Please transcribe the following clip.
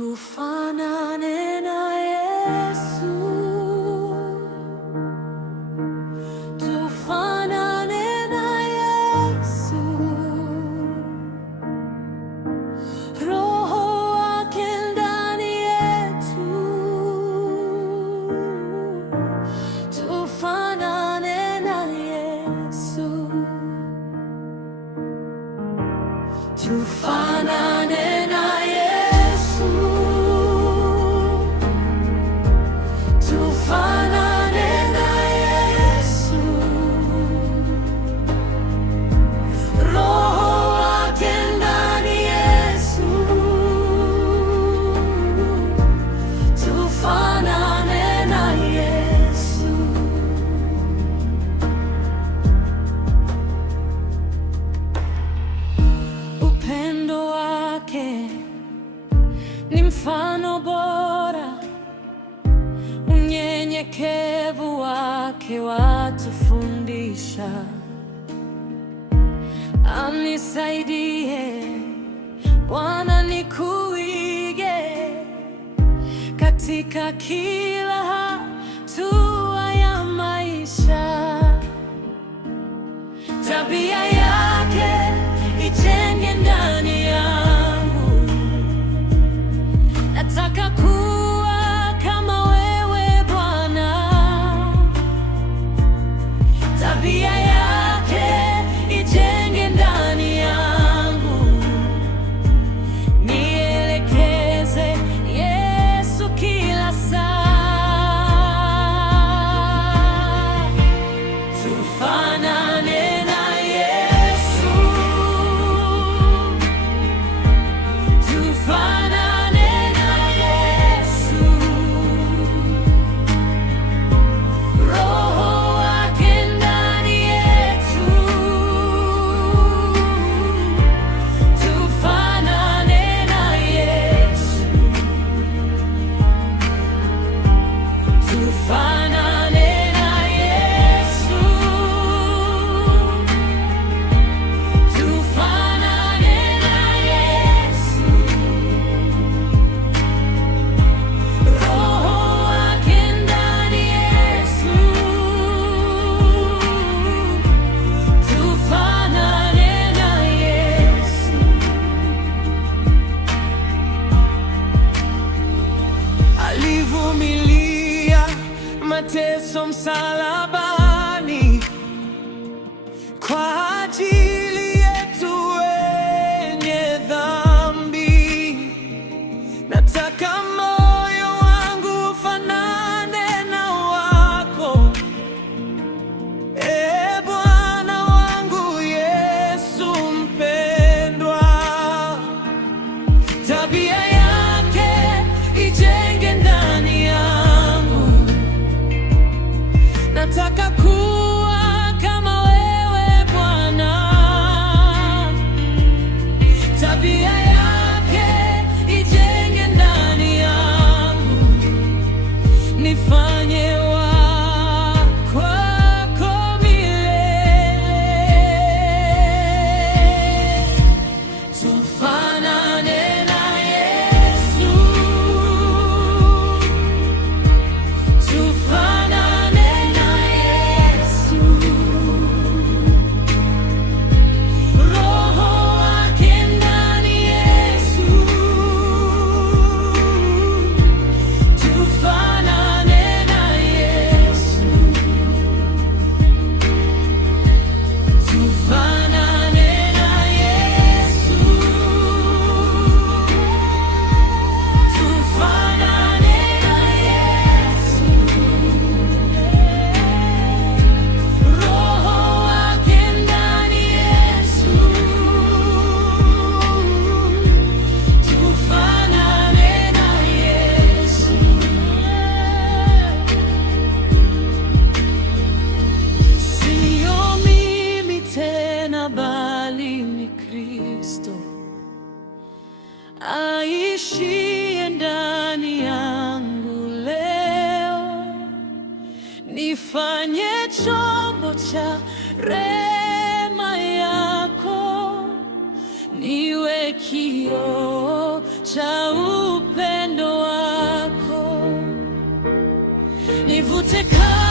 Tufanane na Yesu, tufanane na Yesu. Roho wake ndani yetu, tufanane na Yesu, tufanane na ni mfano bora, unyenyekevu wake watufundisha. Anisaidie Bwana nikuige katika kila hatua ya maisha. Tabia yake ijenge ndani yangu, nataka kuwa kama wewe Bwana. Tabia yake ijenge ndani yangu, nielekeze Yesu kila saa. Tufanane na Yesu, tufanane na Yesu. Roho wake ndani yetu, tufanane na Yesu, tufanane na Yesu, tufanane na Yesu. Roho wake ndani yetu, tufanane na Yesu. Alivumilia mateso msalabani kwa ajili yetu wenye dhambi. Nataka moyo wangu ufanane na wako, Bwana wangu Yesu mpendwa. Tabia yake ijenge ndani yangu, nataka kuwa kama wewe Bwana. Tabia yake ijenge ndani yangu, nifanye wa kwako milele. Tufanane na Yesu, tufanane na Yesu. Roho wake ndani yetu, tufanane na Yesu, tufanane na Yesu, tufanane na Yesu. Roho wake ndani yetu, tufanane na Yesu. Sio mimi tena bali ni Kristo aishiye ndani yangu leo. Nifanye chombo cha rehema yako, niwe kioo cha upendo mateka